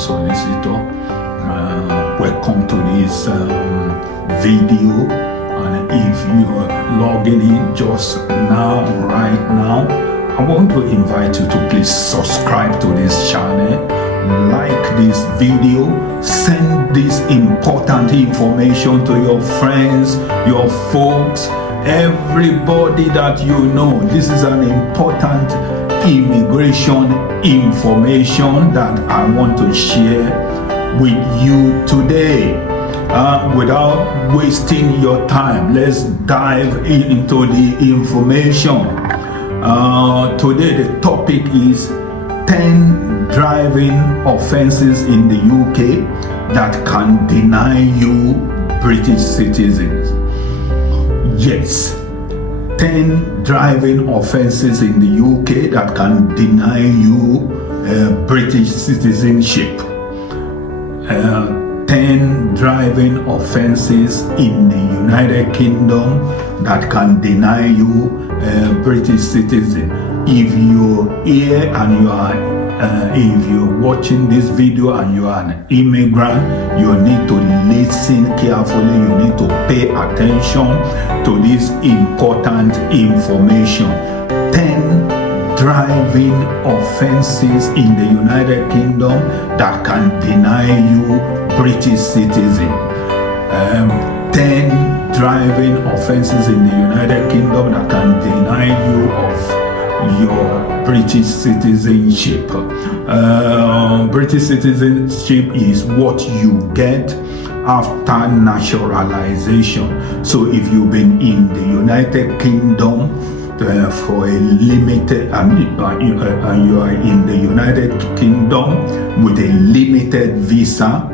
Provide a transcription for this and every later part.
solicitor. Welcome to this video, and if you are logging in just now, right now, I want to invite you to please subscribe to this channel, like this video, send this important information to your friends, your folks, everybody that you know. This is an important immigration information that I want to share with you today. Without wasting your time, let's dive into the information. Today the topic is 10 driving offenses in the UK that can deny you British citizens. Yes, 10 driving offenses in the UK that can deny you British citizenship. 10 driving offenses in the United Kingdom that can deny you British citizen. If you're here and you are if you're watching this video and you are an immigrant, you need to listen carefully. You need to pay attention to this important information. 10 driving offenses in the United Kingdom that can deny you British citizen. 10 driving offenses in the United Kingdom that can deny you of your British citizenship. British citizenship is what you get after naturalization. So if you've been in the United Kingdom for a limited and you are in the United Kingdom with a limited visa,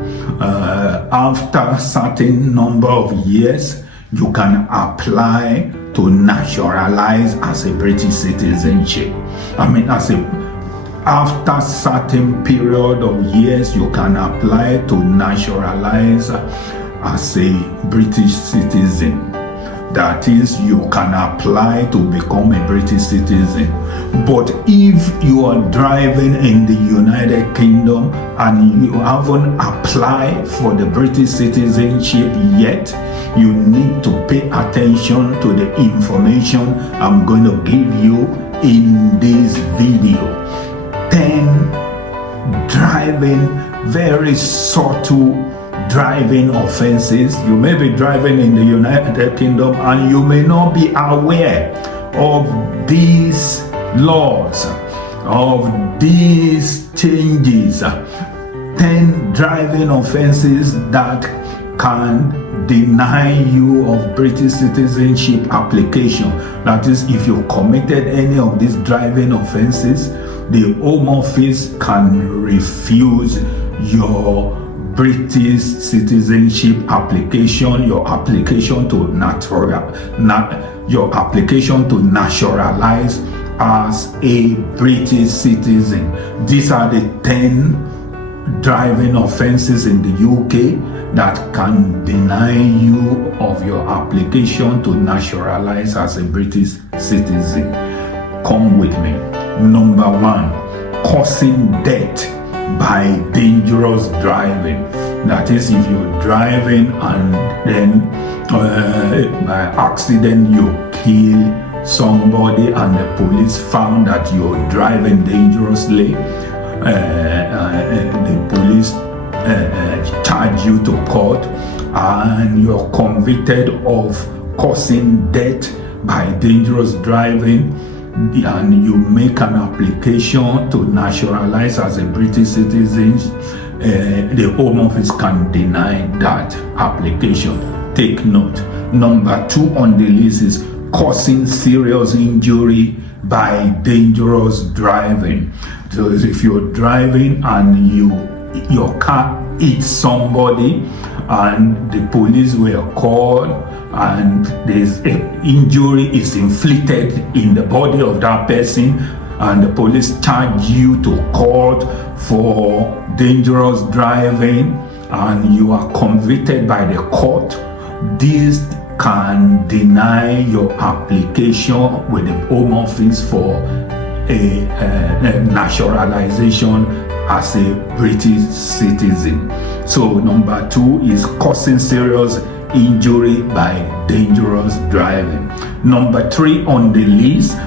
after a certain number of years you can apply to naturalize as a British citizenship. After certain period of years you can apply to naturalize as a British citizen. That is, you can apply to become a British citizen. But if you are driving in the United Kingdom and you haven't applied for the British citizenship yet, you need to pay attention to the information I'm going to give you in this video. 10 driving, very subtle driving offenses. You may be driving in the United Kingdom and you may not be aware of these laws, of these changes. 10 driving offenses that can deny you of British citizenship application. That is, if you committed any of these driving offenses, the Home Office can refuse your British citizenship application, your application to naturalize as a British citizen. These are the 10 driving offenses in the UK that can deny you of your application to naturalize as a British citizen. Come with me. Number 1, causing death by dangerous driving. That is, if you're driving and then by accident you kill somebody and the police found that you're driving dangerously, the police charge you to court and you're convicted of causing death by dangerous driving, and you make an application to naturalize as a British citizen, the Home Office can deny that application. Take note. Number 2 on the list is causing serious injury by dangerous driving. So if you're driving and your car hits somebody and the police were called and this injury is inflicted in the body of that person and the police charge you to court for dangerous driving and you are convicted by the court, this can deny your application with the Home Office for a naturalization as a British citizen. So number 2 is causing serious injury by dangerous driving. Number 3 on the list,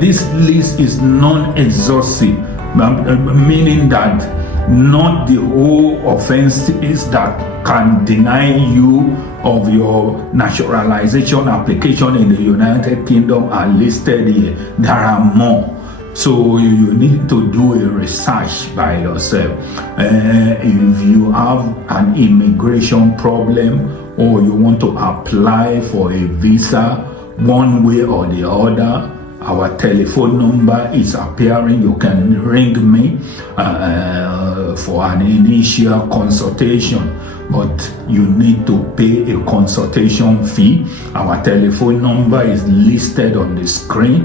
this list is non-exhaustive, meaning that not the whole offenses that can deny you of your naturalization application in the United Kingdom are listed here. There are more. So you need to do a research by yourself. If you have an immigration problem or you want to apply for a visa one way or the other, our telephone number is appearing. You can ring me for an initial consultation, but you need to pay a consultation fee. Our telephone number is listed on the screen.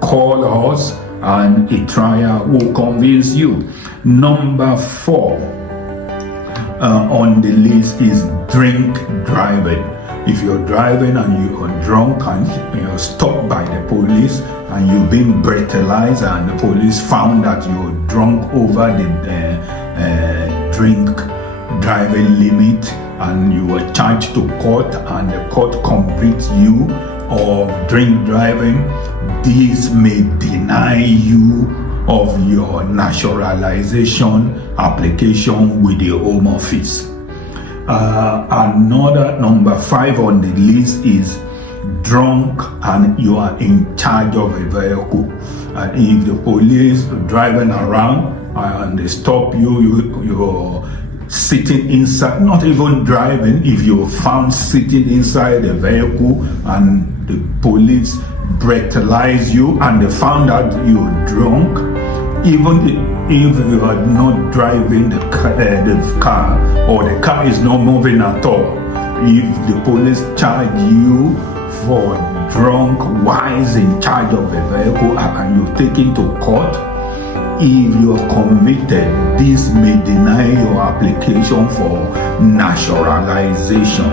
Call us and a trial will convince you. Number 4 on the list is drink driving. If you're driving and you are drunk and you're stopped by the police and you've been breathalyzed and the police found that you're drunk over the drink driving limit and you were charged to court and the court convicts you of drink driving, this may deny you of your naturalization application with the Home Office. Another number 5 on the list is drunk and you are in charge of a vehicle. And if the police are driving around and they stop you're sitting inside, not even driving, if you're found sitting inside a vehicle and the police breathalyze you and they found out you're drunk, even if you are not driving the car or the car is not moving at all, if the police charge you for drunk while in charge of the vehicle and you're taken to court, if you are convicted, this may deny your application for naturalization.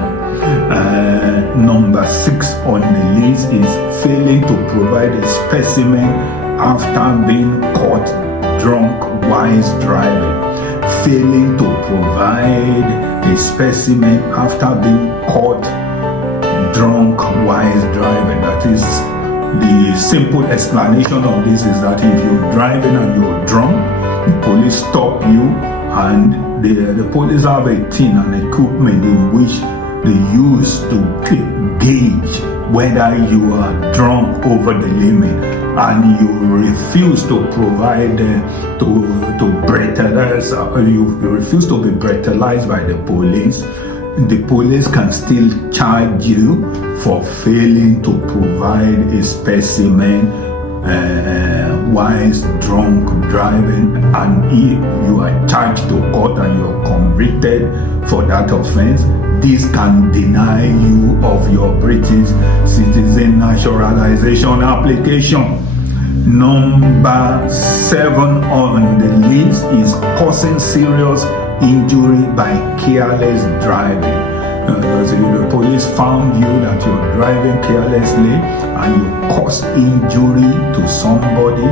Number 6 on the list is failing to provide a specimen after being caught drunk while driving. Failing to provide a specimen after being caught drunk while driving. That is, the simple explanation of this is that if you're driving and you're drunk, the police stop you and the police have a thing and equipment in which they use to gauge whether you are drunk over the limit and you refuse to provide to breathalyze, you refuse to be breathalyzed by the police can still charge you for failing to provide a specimen while drunk driving, and if you are charged to court and you are convicted for that offense, this can deny you of your British citizen naturalization application. Number 7 on the list is causing serious injury by careless driving. Because if the police found you that you're driving carelessly and you caused injury to somebody,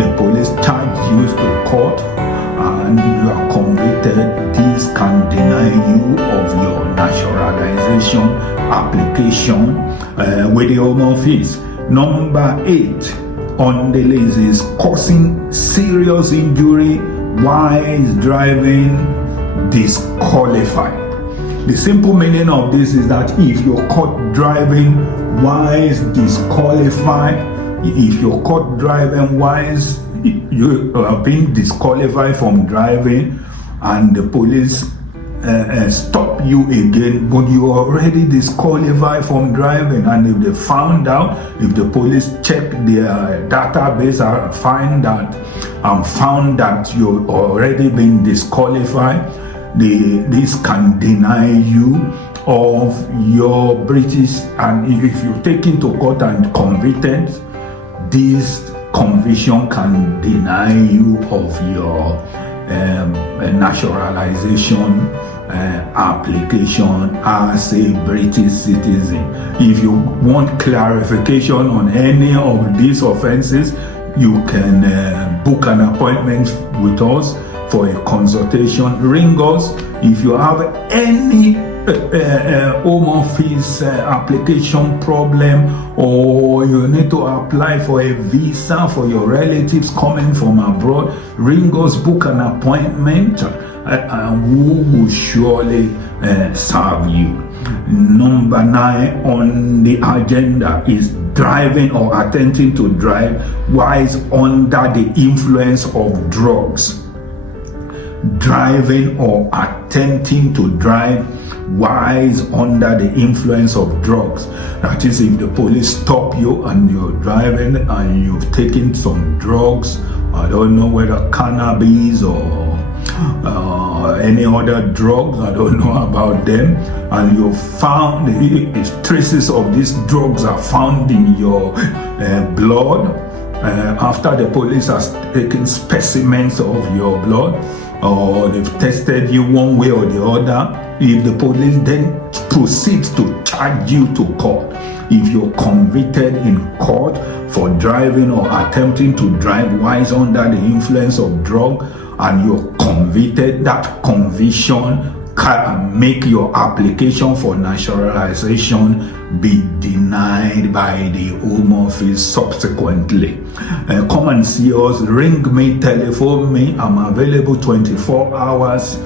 the police charge you to court and you are convicted, this can deny you of your naturalization application with the Home Office. Number 8 on the list is causing serious injury while driving disqualified. The simple meaning of this is that if you're caught driving while disqualified, if you're caught driving while you are being disqualified from driving and the police stop you again, but you are already disqualified from driving, and if they found out, if the police check their database and found that you've already been disqualified, this can deny you of your British, and if you're taken to court and convicted, this conviction can deny you of your naturalization application as a British citizen. If you want clarification on any of these offenses, you can book an appointment with us for a consultation. Ring us if you have any home office application problem, or you need to apply for a visa for your relatives coming from abroad. Ring us, book an appointment, and we will surely serve you. Number 9 on the agenda is driving or attempting to drive while under the influence of drugs. Driving or attempting to drive while under the influence of drugs. That is, if the police stop you and you're driving and you've taken some drugs, I don't know whether cannabis or any other drugs, I don't know about them, and you found if traces of these drugs are found in your blood, after the police has taken specimens of your blood, or they've tested you one way or the other, if the police then proceeds to charge you to court, if you're convicted in court for driving or attempting to drive while under the influence of drug, and you're convicted, that conviction can make your application for naturalization be denied by the Home Office subsequently. Come and see us, ring me, telephone me. I'm available 24 hours.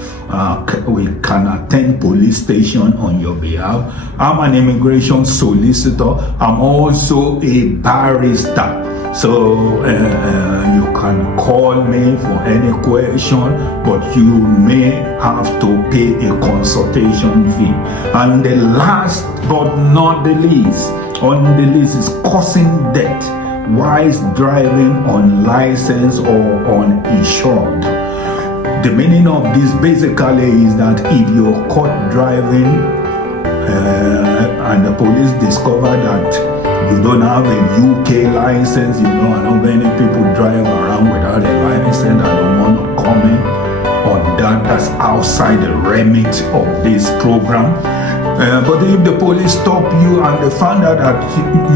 We can attend police station on your behalf. I'm an immigration solicitor. I'm also a barrister. So you can call me for any question, but you may have to pay a consultation fee. And the last but not the least on the list is causing death while driving unlicensed or uninsured. The meaning of this basically is that if you're caught driving and the police discover that you don't have a UK license, I know many people drive around without a license. I don't want to comment on that. That's outside the remit of this program. But if the police stop you and they find out that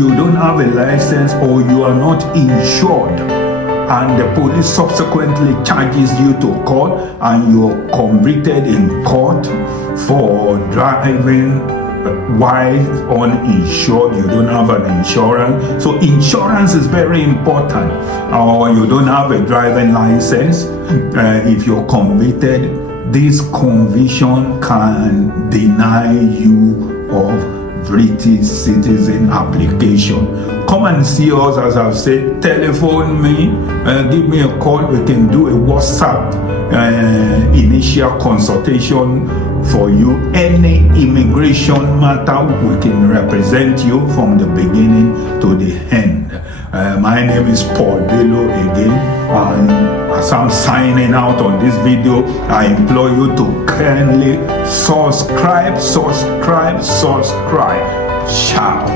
you don't have a license or you are not insured, and the police subsequently charges you to court and you're convicted in court for driving while uninsured, you don't have an insurance. So insurance is very important. Or you don't have a driving license. If you're convicted, this conviction can deny you of British citizen application. Come and see us, as I've said. Telephone me, give me a call. We can do a WhatsApp initial consultation for you. Any immigration matter, we can represent you from the beginning to the end. My name is Paul Bello again, and as I'm signing out on this video, I implore you to kindly subscribe. Ciao.